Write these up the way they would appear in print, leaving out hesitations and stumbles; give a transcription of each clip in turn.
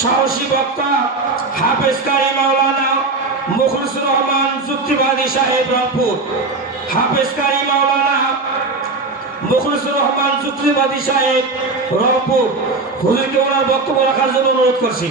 সাহসী বক্তা হাফেজ কারি মাওলানা মুখলিসুর রহমান যুক্তিবাদী সাহেব রংপুর। হাফেজ কারি মাওলানা মুখলিসুর রহমান যুক্তিবাদী সাহেব রংপুর হুজুরকে ওনার বক্তব্য রাখার জন্য অনুরোধ করছি।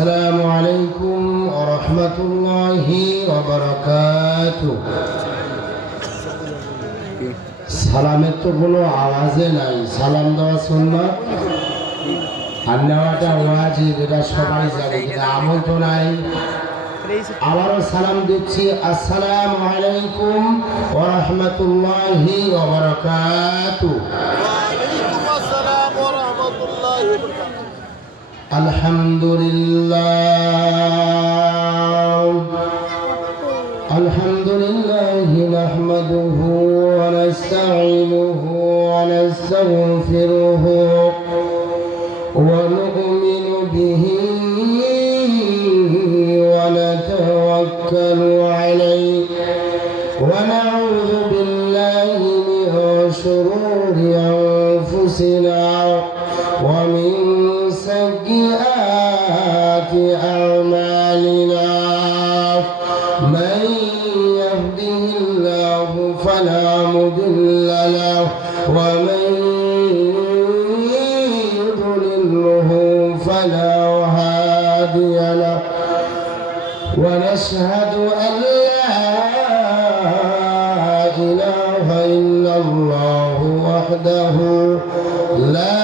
السلام عليكم ورحمة الله وبركاته। সালামের তো কোনো আওয়াজে নাই, সালাম দেওয়া সুন্নাত আর নেওয়াটা ওয়াজিব, এটা সবাই জানে, এটা আমল তো নাই। আবারও সালাম দিচ্ছি, আসসালামু আলাইকুম ওয়া রাহমাতুল্লাহি ওয়া বারাকাতুহু। আলহামদুলিল্লাহ নাহমাদুহু ওয়া নাস্তাঈনুহু ওয়া নাস্তাগফিরুহু ওয়া নু'মিনু বিহি ওয়া নাতাওয়াক্কালু আলাইহি ওয়া নাউযু বিল্লাহি মিন শুরুরি আনফুসিনা ওয়া মিন سيئات أعمالنا من يهده الله فلا مضل له ومن يضلله فلا هادي له ونشهد أن لا إله إلا الله وحده لا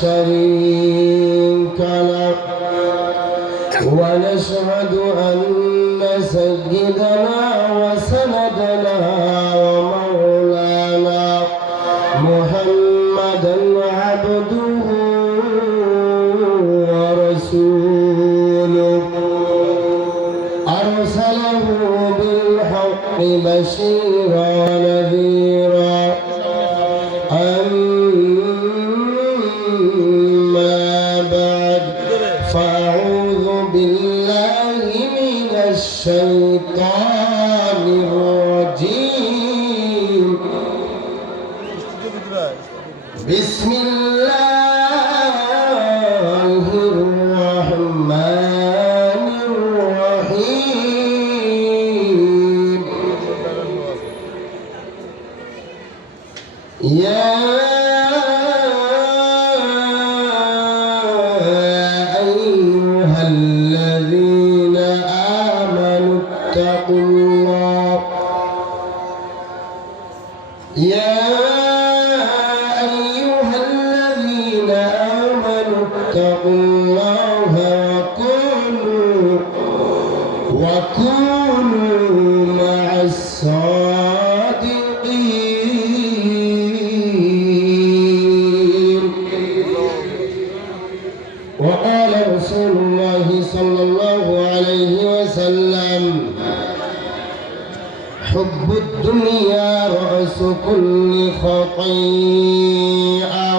شريك له ونشهد أن سيدنا وسندنا ومولانا محمدا عبده ورسوله أرسله بالحق بشيرا ونذيرا فأعوذ بالله من الشيطان الرجيم بسم الله الرحمن الرحيم يا الذين آمنوا اتقوا الله يا أيها الذين آمنوا اتقوا الله وكونوا مع الصادقين. وقال رسول الله صلى الله عليه وسلم حب الدنيا رأس كل خطيئة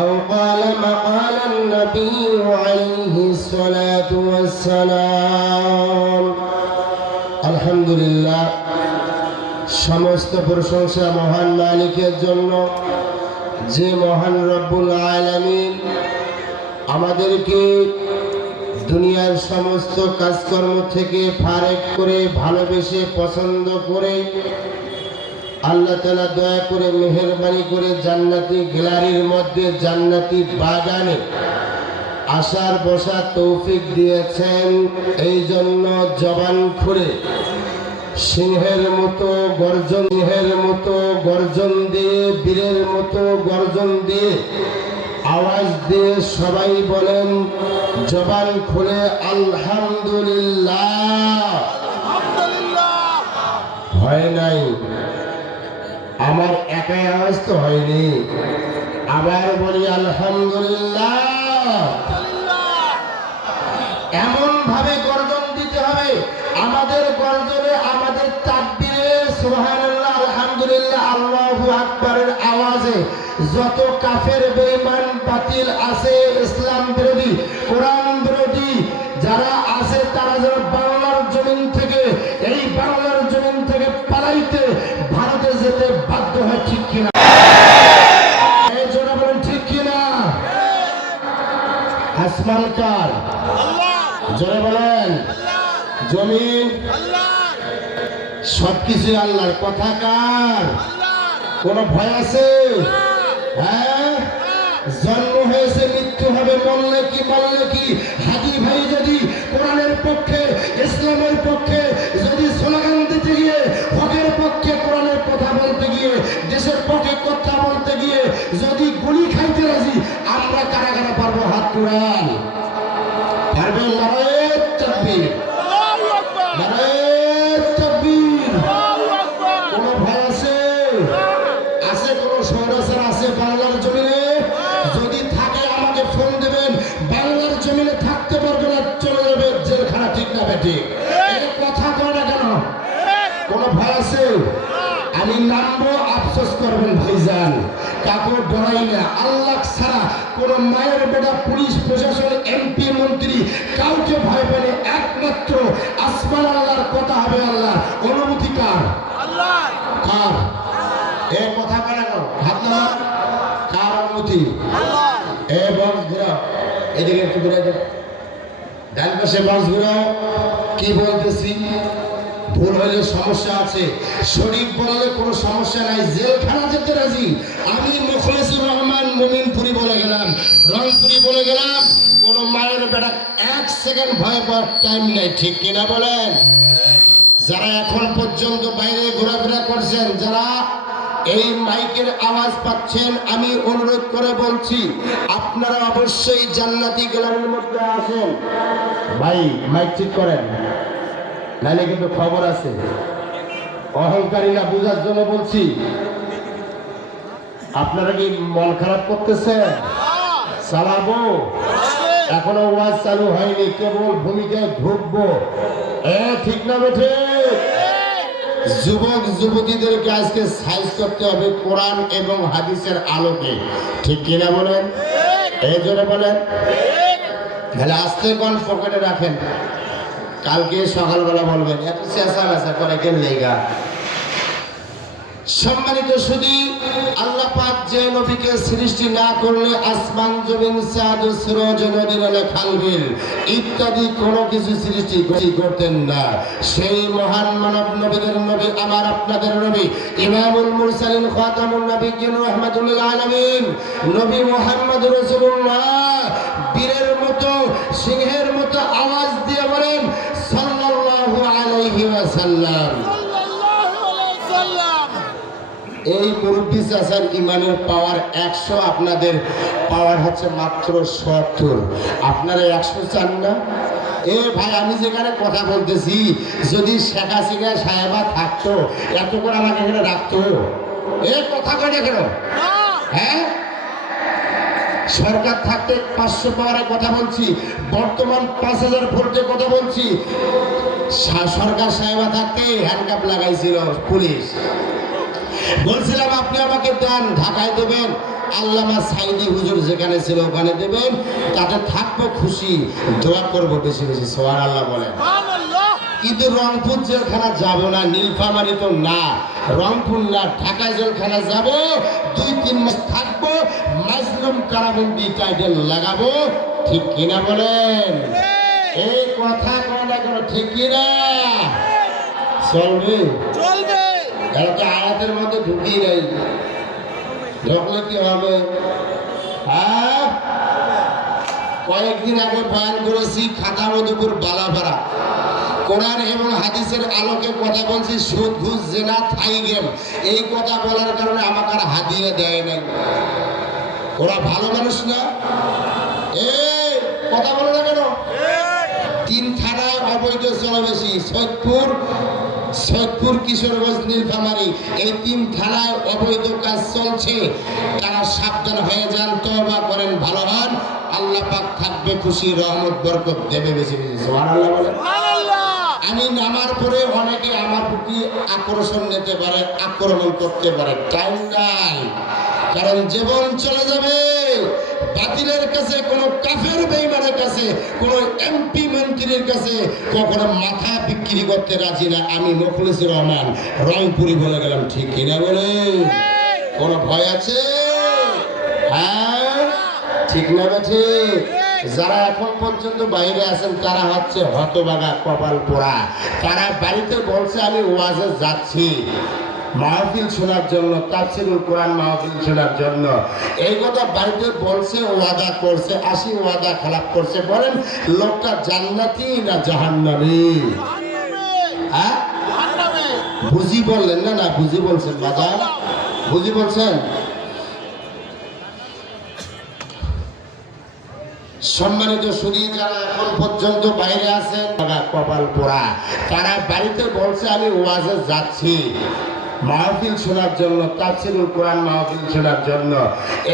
أو قال مقال النبي عليه الصلاة والسلام. الحمد لله সমস্ত প্রশংসা মহান মালিকের জন্য, যে মহান রব্বুল আলামিন আমাদেরকে দুনিয়ার সমস্ত কাজকর্ম থেকে ফারেক করে ভালোবেসে পছন্দ করে আল্লাহ তাআলা দয়া করে মেহেরবানি করে জান্নাতি গ্যালারির মধ্যে জান্নাতি বাগানে আসার বসার তৌফিক দিয়েছেন। এই জন্য জবান খুলে সিংহের মতো গর্জন দিয়ে বীরের মতো গর্জন দিয়ে আওয়াজ দিয়ে সবাই বলেন জবান খুলে আলহামদুলিল্লাহ। হয় নাই, আমার একাই আওয়াজ তো হয়নি, আবার বলি আলহামদুলিল্লাহ। এমন ভাবে গর্জন দিতে হবে, আমাদের গর্জনে আমাদের তাকবীরে সুবহানাল্লাহ আলহামদুলিল্লাহ আল্লাহু আকবারের আওয়াজে যত কাফের বেঈমান বাতিল আছে, ইসলাম বিরোধী কোরআন বিরোধী যারা আছে, তারা যেন বাংলার জমিন থেকে, এই বাংলার জমিন থেকে পালাইতে আসমান কার? জোরে বলেন। জমিন? সবকিছু আল্লাহর। কথা কার? কোন ভয় আছে? হ্যাঁ, জন্ম হয়েছে, মৃত্যু হবে, মরলে কি মরলে কি। হাজি ভাই যদি কোরআনের পক্ষে, ইসলামের পক্ষে যদি স্লোগান দিতে গিয়ে, হকের পক্ষে কোরআনের কথা বলতে গিয়ে, দেশের পক্ষে কথা বলতে গিয়ে যদি গুলি খাইতে রাজি, আমরা কারা কারা পারবো? হাত তুলান। পারবেন? নারায়ে তাকবীর, নারায়ে তাকবীর। কোন ভয় আছে? আছে কোন স্বৈরাচার আছে বাংলার জমিনে? যদি থাকে আমাকে ফোন দেবেন। বাংলার জমিনে থাকতে পারবে না, চলে যাবে জেলখানা। ঠিক না বেঠিক? এই কথা কয় না কেন? কোন ভয় আছে? আমি নামবো, আফসোস করবেন ভাইজান। কাকে ডরাই না। আল্লাহ ছাড়া কোন মায়ের বেটা, পুলিশ প্রশাসন, এমপি মন্ত্রী কাউকে ভয় পেলে একমাত্র আসমান আল্লাহর। কথা হবে আল্লাহ। অনুমতি কার? কার? এই কথা কেন? হাত নামা। কার অনুমতি? এ বক্স ঘুরাও, এদিকে একটু ঘুরে দেন। ডান পাশে বক্স ঘুরাও। কি বলতেছি? ভুল হলে সমস্যা আছে, শরীফ বললে কোনো সমস্যা নাই। জেলখানা যেতে রাজি। আমি মুখলেসুর রহমান মুমিনপুরি বলে গেলাম, রংপুরি বলে গেলাম। কোন মায়ের বেটা এক সেকেন্ড ভয় পাওয়ার টাইম নেই। ঠিক কিনা বলেন? যারা এখন পর্যন্ত বাইরে ঘোরাফেরা করছেন, যারা এই মাইকের আওয়াজ পাচ্ছেন, আমি অনুরোধ করে বলছি, আপনারা অবশ্যই জান্নাতি গ্যালারির মধ্যে আসেন। ভাই মাইক ঠিক করেন, নাহলে কিন্তু খবর আছে। অহংকারী না বুঝার জন্য বলছি। আপনারা কি মন খারাপ করতেছেন? চালাবো, এখনো ওয়াজ চালু হয়নি, কেবল ভূমিকায় ঢুকবো। ঠিক না বেঠে? যুবক যুবতীদেরকে আজকে সাইজ করতে হবে কোরআন এবং হাদিসের আলোকে। ঠিক কিনা বলেন? এই জন্য বলেন। তাহলে আস্তে কোন পকেটে রাখেন, কালকে সকালবেলা বলবেন এত চেঁচা মেচা করে কেন লেগা। সম্মানিত শুধু আল্লাহ পাক যে নবীকে সৃষ্টি না করলে আসমান জমিন চাঁদ সূরজ নদী নালা খাল বিল ইত্যাদি কোনো কিছু সৃষ্টি করতেন না। সেই মহান মানব নবীদের নবী, আমার আপনাদের নবী, ইমামুল মুরসালিন খাতামুন নবিয়্যিন রাহমাতুল লিল আলামিন নবী মুহাম্মদ রাসূলুল্লাহ বীরের মতো, সিংহের মতো আওয়াজ দিয়ে বলেন সাল্লাল্লাহু আলাইহি ওয়াসাল্লাম। এই মুরব্বী চাচার ইমানের পাওয়ার 100, আপনাদের পাওয়ার হচ্ছে মাত্র 70। আপনারা 100 চান না? এ ভাই, আমি যেখানে কথা বলতেছি, যদি শেখ হাসিনা সাহেবা থাকতো, এত করে আমাকে এখানে রাখতো? এ কথা কয় না কেন? হ্যাঁ, সরকার থাকতে 500 পাওয়ারে কথা বলছি, বর্তমান 5000 ভোল্টে কথা বলছি। সরকার সাহেবা থাকতে হ্যান্ডকাপ লাগাইছিল পুলিশ। বলছিলাম আপনি আমাকে দেন, ঢাকায় দেবেন, আল্লামা সাইদি হুজুর যেখানে ছিল ওখানে দেবেন, তাতে থাকবো খুশি, দোয়া করবো বেশি বেশি। সুবহানাল্লাহ বলেন। কিন্তু রংপুর জেলখানা যাব না, নীলফামারী তো না, রংপুর না, ঢাকা জেলখানা যাব, 2-3 মাস থাকবো, মাজলুম কারাবন্দি টাইটেল লাগাবো। ঠিক কিনা বলেন? এই কথা কয় না কেন? ঠিক কিনা? চলবে? চলবে। কারণ আয়াতের মধ্যে ঢুকিয়ে নেই, ঢুকলে কি হবে? হ্যাঁ, কয়েকদিন আগে বয়ান করেছি খাতা মধুপুর বালাপাড়া, কোরআন এবং হাদিসের আলোকে কথা বলছি। সুদ ঘুষ জেনা থাই গেম, এই কথা বলার কারণে আমাকে আর হাদিয়া দেয় নাই। ওরা ভালো মানুষ না? এই কথা বলে না কেন? 3 থানায় অবৈধ চলাবেশি, সৈয়দপুর, কিশোরগঞ্জ, নীলফামারী, এই 3 থানায় অবৈধ কাজ চলছে। তারা সাবধান হয়ে যান, তওবা করেন, ভালো হন, আল্লাহ পাক থাকবে খুশি, রহমত বরকত দেবে বেশি বেশি। সুবহানাল্লাহ বলেন। আমি নামার পরে অনেকে আমার প্রতি আকর্ষণ নিতে পারে, আক্রমণ করতে পারে, টাইম নাই। কারণ জীবন চলে যাবে। বাতিলের কাছে, কোন কাফের বেঈমানের কাছে, কোন এমপি মন্ত্রীর কাছে কখনো মাথা বিক্রি করতে রাজি না। আমি মুখলেসুর রহমান রংপুরি বলে গেলাম। ঠিক কিনা বলে? কোন ভয় আছে? হ্যাঁ, ঠিক না? ঠিক। যারা এখন পর্যন্ত বাইরে আছেন তারা হচ্ছে হতভাগা কপাল পোড়া। তারা বাড়িতে বলছে আমি ওয়াজে যাচ্ছি মাহফিল শোনার জন্য, তাফসীরুল কোরআন মাহফিল শোনার জন্য। এই কথা বাড়িতে বলছে, ওয়াদা করছে, 80 ওয়াদা খেলাপ করছে। বলেন লোকটা জান্নাতি না জাহান্নামী? হ্যাঁ বুঝি বললেন না? না বুঝি বলছেন বাজার? বুঝি বলছেন? সম্মানিত সুধী, যারা এখন পর্যন্ত বাইরে আছেন কপাল পোড়া, তারা বাড়িতে বলছে আমি ওয়াজে যাচ্ছি মাহফিল শোনার জন্য, তাফসীরুল কোরআন মাহফিল শোনার জন্য।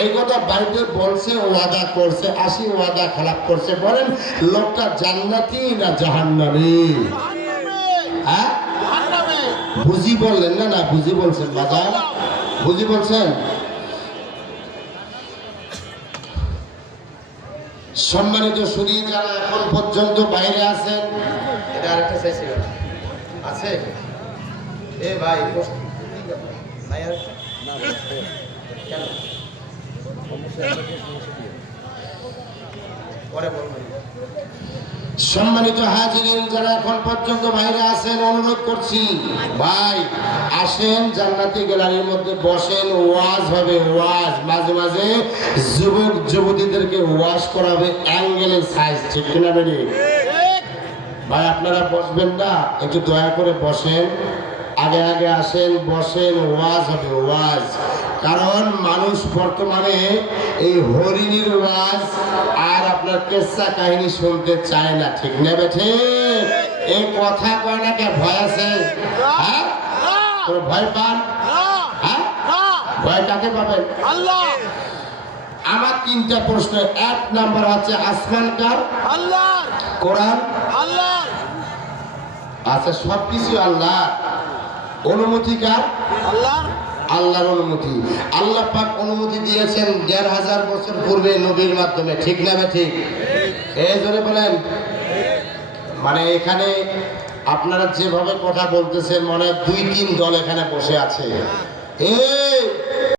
এই কথা বাড়িতে বলছে, ওয়াদা করছে, 80 ওয়াদা খেলাপ করছে। বলেন লোকটা জান্নাতি না জাহান্নামী? হ্যাঁ বুঝি বললেন না? না বুঝি বলছেন বাজার? বুঝি বলছেন? সম্মানিত সুধী, যারা এখন পর্যন্ত বাইরে আছেন, এটা আরেকটা চাইছিল আছে এ ভাই নাই আর কেন পরে বলবেন। সম্মানিত হাজিরিন, যারা এখন পর্যন্ত বাইরে আছেন, অনুরোধ করছি ভাই আসেন, জান্নাতি গ্যালারির মধ্যে বসেন, ওয়াজ হবে। ওয়াজ মাঝে মাঝে যুবক যুবতীদেরকে ওয়াজ করাবে, অ্যাঙ্গেলে সাইজ, ঠিক কিনা বেরি ভাই? আপনারা বসবেন না, একটু দয়া করে বসেন, আগে আগে আসেন, বসেন, ওয়াজ হবে ওয়াজ। কারণ মানুষ বর্তমানে এই হরিণীর ওয়াজ আর আপনার কেসা কাহিনী শুনতে চায় না, ঠিক না বেঠে? এই কথা কয় না কে? ভয় আছে? হ্যাঁ ভয় পান? হ্যাঁ ভয় কাকে পাবেন? আল্লাহ। আমার 3টা প্রশ্ন। 1 নাম্বার হচ্ছে আসমান কার? আল্লাহ। কোরআন আল্লাহ। আচ্ছা সবকিছু আল্লাহ। অনুমতি কার? আল্লাহ। আল্লাহর অনুমতি। আল্লাহ পাক অনুমতি দিয়েছেন 1500 বছর পূর্বে নবীর মাধ্যমে, ঠিক না ঠিক? এই জোরে বলেন। মানে এখানে আপনারা যেভাবে কথা বলতেছেন মনে হয় 2-3 দল এখানে বসে আছে। এই